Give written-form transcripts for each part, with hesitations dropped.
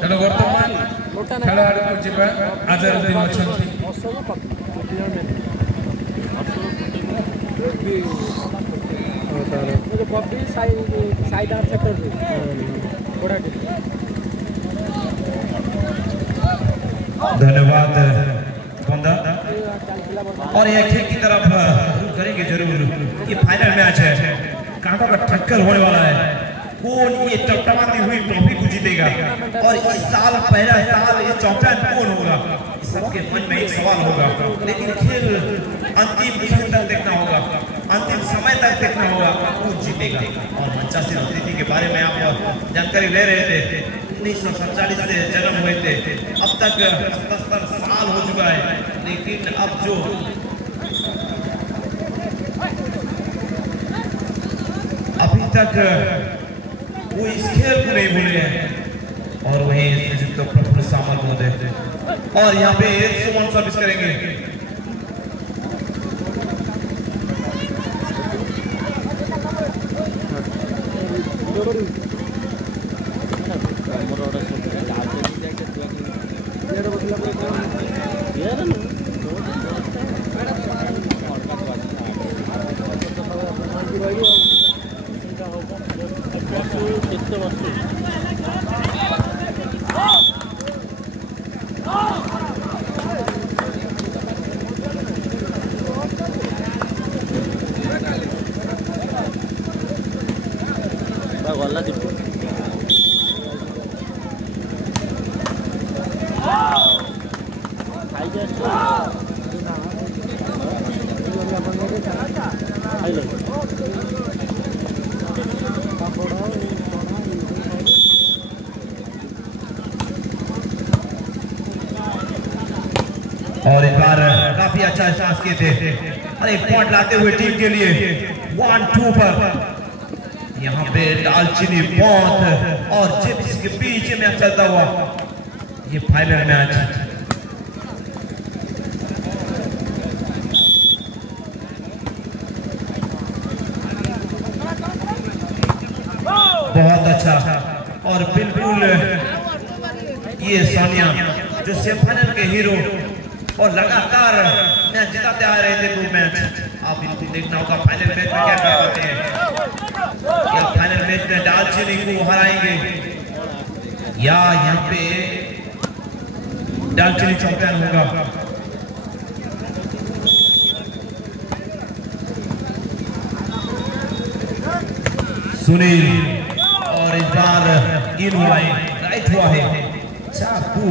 ତେଣୁ ବର୍ତ୍ତମାନ ଖେଳ ଆଡ଼କୁ ଯିବା। ଆଜହାରୁଦ୍ଦିନ ଅଛନ୍ତି। धन्यवाद बंदा। और ये खेल की तरफ करेंगे जरूर। ये फाइनल मैच है, कांटों का टक्कर होने वाला है। कौन ये टकटकाती हुई ट्रॉफी को जीतेगा और इस साल पहला साल ये चैंपियन कौन होगा, सबके मन में एक सवाल होगा। लेकिन खेल अंतिम खेल तक देखना होगा, अंतिम समय तक देखना होगा कौन जीतेगा। और मंचासीन अतिथि के बारे में आप जानकारी ले रहे थे। 1947 से जन्म हुए थे, अब तक 77 साल हो चुका है। लेकिन अब जो अभी तक वो इस खेल को नहीं भूले हैं। और वहीं प्रफुल्ल सामल महोदय और यहाँ पे सुमन सर्विस करेंगे। और इस बार काफी अच्छा स्टार्ट किए थे और एक पॉइंट लाते हुए टीम के लिए 1-2 पर यहाँ पे दालचीनी पॉट और चिप्स के बीच में चलता हुआ ये फाइनल मैच। बहुत अच्छा और बिल्कुल ये सोनिया जो सेमीफाइनल के हीरो और लगातार मैच जिताते आ रहे थे 2 मैच। आप इनको देखना होगा फाइनल मैच में क्या करते हैं। क्या फाइनल मैच में दालचीनी को हराएंगे या यहाँ पे दालचीनी चैंपियन होगा। सुनील और इस बार इन हुआ है, राइट हुआ है चाकू।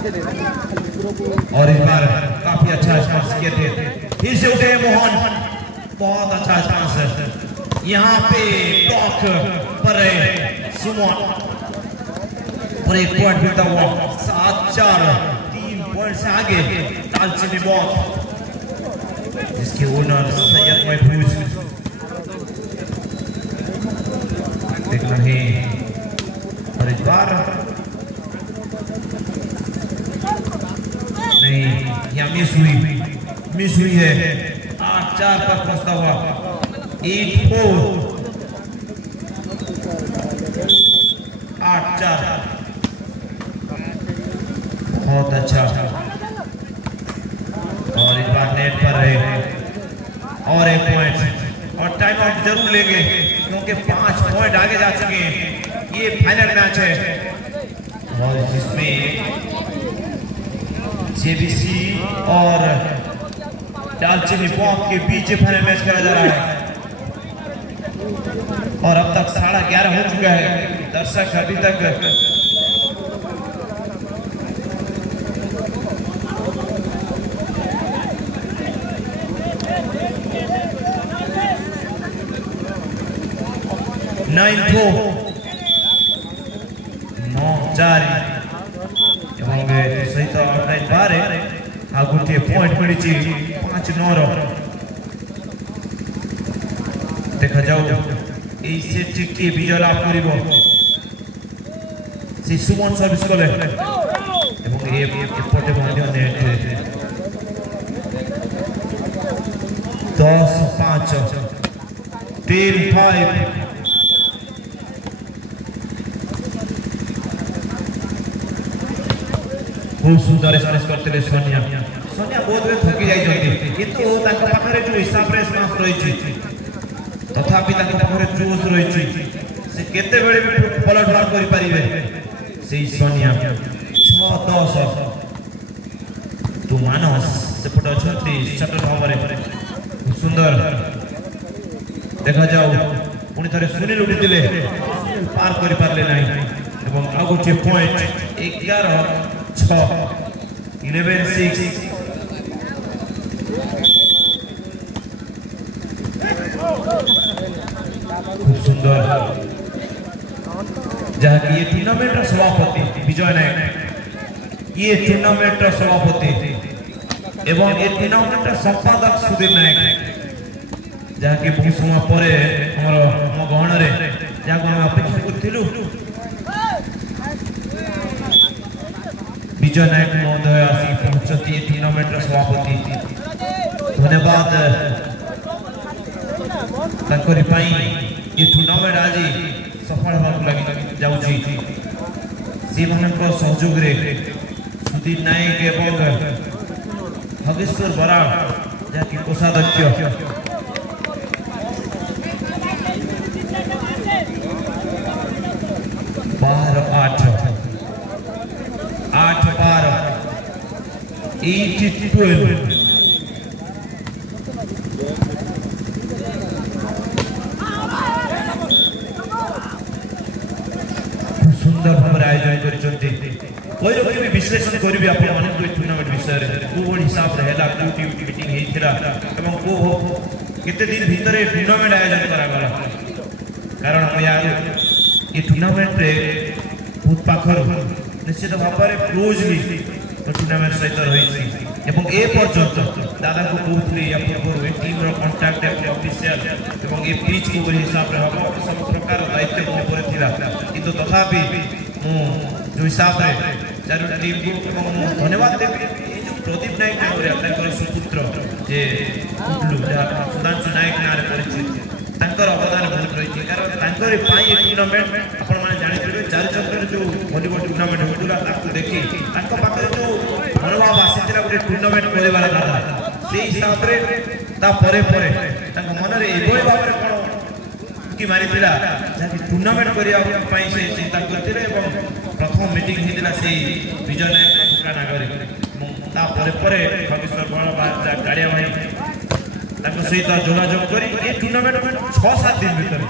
और इस बार काफी अच्छा स्टांस किए थे। फिर से उठे मोहन, बहुत अच्छा स्टांस। यहाँ पे ब्लॉक पर रहे सुमन और एक पॉइंट मिलता हुआ 7-4, 3 पॉइंट से आगे दालचीनी बॉक्स, जिसके ओनर सैयद महफूज देख रहे हैं। और इस बार नहीं, यहाँ मिस हुई है। 8-4 पर पहुंचता हुआ 8-4, 8-4, बहुत अच्छा। और इस बार नेट पर रहे और एक पॉइंट और टाइम आउट जरूर लेंगे, क्योंकि 5 पॉइंट आगे जा चुके हैं। ये फाइनल मैच है और जिसमें जेबीसी और दालचीनी बॉक्स के बीच फाइनल मैच खेला जा रहा है। और अब तक 11:30 हो चुका है। दर्शक अभी तक सहित ऑनलाइन बारे आ गोटे पॉइंट मिली 5-9 देखा जाऊ से टिके विजय लाभ कर सुमन सर्विस कले एपटे 10-5, 10-5। खूब सुंदर स्पर्श करते सोनिया बहुत वे थकी जाइछन्ती, किंतु तांको पाखरे जो हिसाब रे स्मार्ट रहिछि, तथापि तांको पाखरे जोश रहिछि, से केते बेले भी पलट मार करि परिबे। सेही सोनिया 6-10 तो मानस सेपट अछन्ती शटल भावरे सुंदर देखा जाऊ। पुणी थरे सुनील उठिथिले पार करि पारले नाही एवं आ गोटे पॉइंट 11-6, 11-6। खूब सुंदर जहाँकि ये टूर्नामेंट सभापति विजय नायक, ये टूर्नामेंट सभापति एवं ये टूर्नामेंट संपादक सुधीर नायक, जहाँकि बहुत समय पर गहन जहाँ अपेक्षा करूँ विजय नायक महोदय आसी पहुंचती टूर्नामेंट सभापति। धन्यवाद ये टूर्नामेंट आज सफल होगा जाऊँगी। सहयोग सुधीर नायक एवं हगेश्वर बराड़ जहाँकि कोषाध्यक्ष, 8-12। सुंदर भाव आयोजन कर विश्लेषण करी आप टूर्नामेंट विषय को हिसाब से मीटिंग केते दिन भितर टूर्नामेंट आयोजन करागला, कारण ये टूर्नामेंट बहुत पाखर निश्चित भाव में क्लोजली टूर्नामेंट सहित रही ए पर्यंत दादा को कहूली या पूर्व टीम कंटाक्ट ऑफिशियल एवं ये पिच को हिसाब से हम सब प्रकार दायित्व मुझे किंतु तथापि जो हिसाब से 4 टीम को धन्यवाद देवी जो प्रदीप नायक सुपुत्र जे सुधांशु नायक ना परिचित अवदान बहुत रही, कारण टूर्नामेंट आपने जानी 4 चक्र जो भलीबल टूर्नामेंट होता देखी पाखे जो मनोभाव आसी गोटे टूर्नामेंट करार कथा से हिसाब से मन में ये भाव में कौन कि मारी जहाँकि टूर्नामेंट करने से चिंता करते प्रथम मीटिंग होता से विजय नायक दुकान आगे खगेश्वर बड़ा गाड़िया भाई सहित जोगाजोग कर टूर्नामेंट 6-7 दिन भर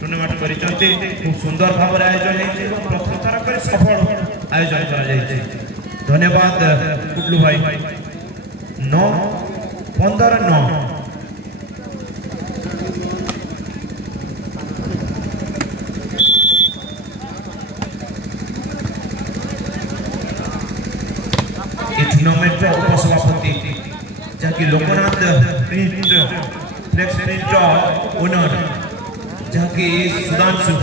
टूर्नामेंट कर खूब सुंदर भाव आयोजन प्रथम थर सफल आयोजन कर धन्यवाद कुटलू भाई 9-15-9 टूर्नामेंट उपसभापति जहाँकि Loknath print flex print owner जहाँकि सुधांशु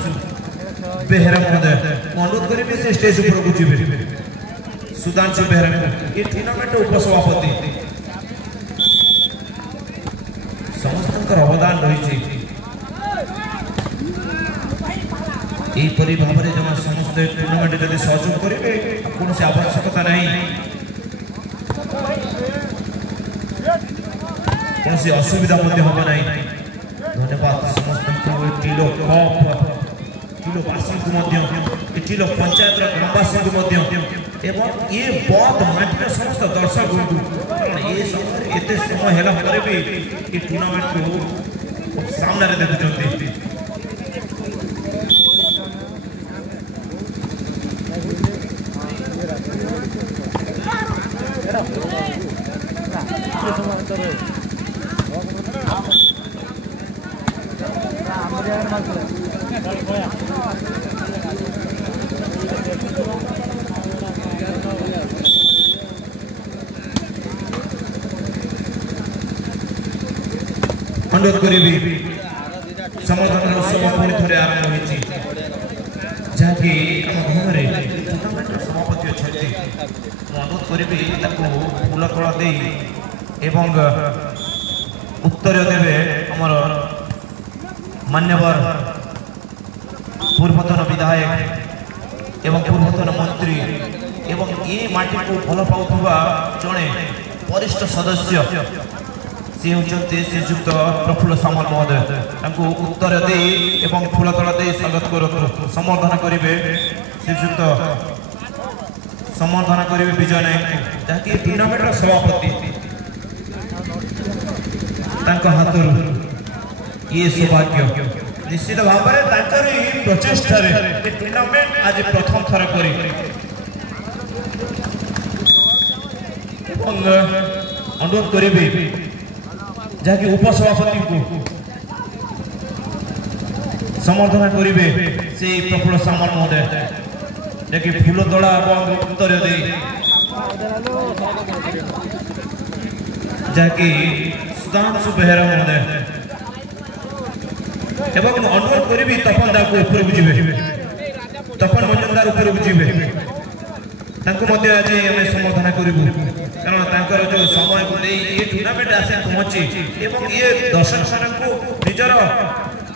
बेहरा महोदय अनुरोध करेंगे से स्टेज ऊपर को जीवे सुधांशु बेहरा ये टूर्नामेंट उपसभापति समस्त अवदान रही भाव में जब समस्त टूर्नामेंट जब सहयोग करेंगे कौन से आवश्यकता नहीं कौन सी असुविधा हम ना धन्यवाद समस्त टीलो कप टीलोवासी को टीलो पंचायत ग्रामवासी को ये बहुत माटी समस्त दर्शक ये समय है भी ये टूर्नामेंट को सामने देखुं अनुरोध करी समाधान उत्सव पुणी थे आरंभ होती जहाँकि टूर्नामेंट सभापति अच्छा अनुरोध करी फूल तोड़ा दे उत्तर देवे आमर मान्यवर पूर्वतन विधायक एवं पूर्वतन मंत्री एवं ये माटी को भल पाउथुवा जड़े वरिष्ठ सदस्य सी होती श्रीजुक्त प्रफुल्ल सामल महोदय उत्तर दे एवं फूलतोड़ा दे स्वागत कर संबर्धना करेंगे श्रीजुक्त संबर्धना करेंगे विजय नायक जहाँकि टूर्नामेंट सभापति हाथ ये सौभाग्य निश्चित भाव में प्रचेषा टूर्नामेंट आज प्रथम थर कर अनुरोध करेंगे जहाँकि उपसभापति को समर्थन करेंगे से प्रफुल्ल सामल महोदय जहाँकि फूलतोड़ा उत्तर दे जहाँकि सुधांशु बेहरा महोदय एवं अनुरोध करी तपन दा को ऊपर को जीवे तपन मजुमदार ऊपर को जीवे तांको मध्य आज हमें संबोधन करिबु कारण तांकर जो समय को दे ये टूर्नामेंट आसे पहुंची एवं ये दर्शक मान को निजर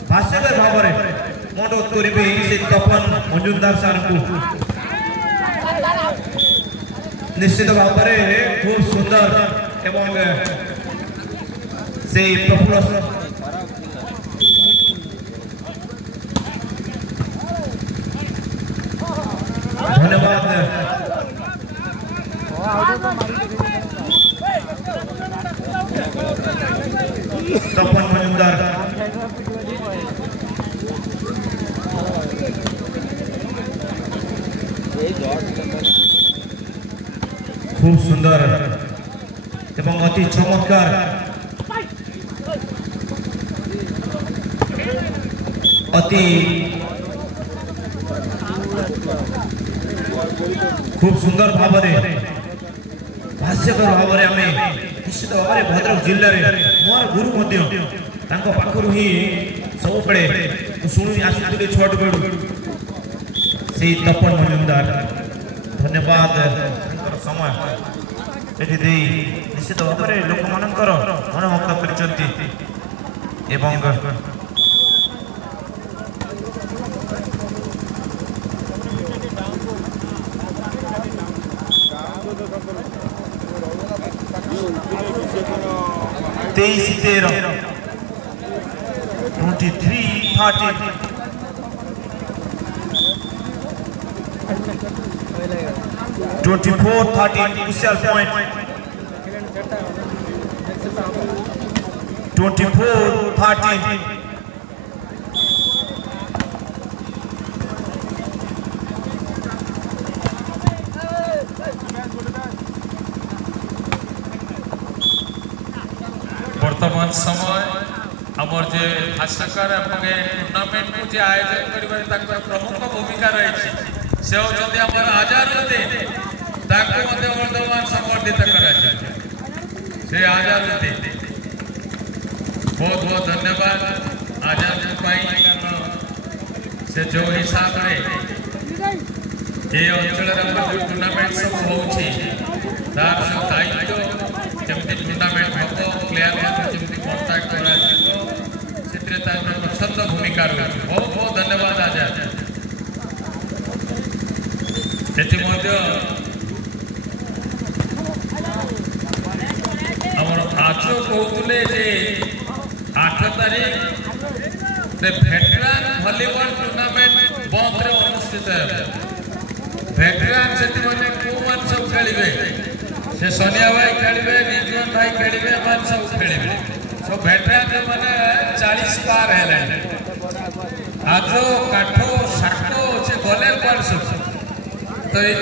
भाष्यकर भाव में अनुरोध करी से तपन मजुमदार सर को निश्चित भाव में खूब सुंदर एवं से प्रफुल्ल धन्यवाद तपन मजुमदार खूब सुंदर एवं अति चमत्कार अति खूब सुंदर भाव में भाष्यकर भाव में आम निश्चित भाव में भद्रक जिले में मोर गुरु पाखु ही सब शुणी आसुले छुट बेड़ू से तपन मजुमदार धन्यवाद समय निश्चित भाव में लोक मानकर मनमुक्त कर तेईस 23-30 24-13 crucial point 24-13 Thank वर्तमान समय आमर जे भाष्यकार टूर्णामेंट को जे आयोजन कर प्रमुख भूमिका रही से होती आमर आजारुद्दीन वर्तमान संबर्धित कर आजारुद्दीन बहुत बहुत धन्यवाद आजारुद्दीन से जो हिसाब से अंचल टूर्णामेंट सब होची तार सब दायित्व जमती टूर्नामेंट हम प्लेयर जमती कांटेक्ट करा छंद भूमिका रही बहुत बहुत धन्यवाद आजाद आज कहते जे 8 तारीख भेटरान भलीबल टूर्नामेंट बंद अनुष्ठित भेटरान से सब खेलेंगे से सोनिया भाई खेलेंगे निजुन भाई खेलेंगे सब खेलेंगे सब भेटरान जो मैंने 40 पार है आज काठ साठ से गले तो ये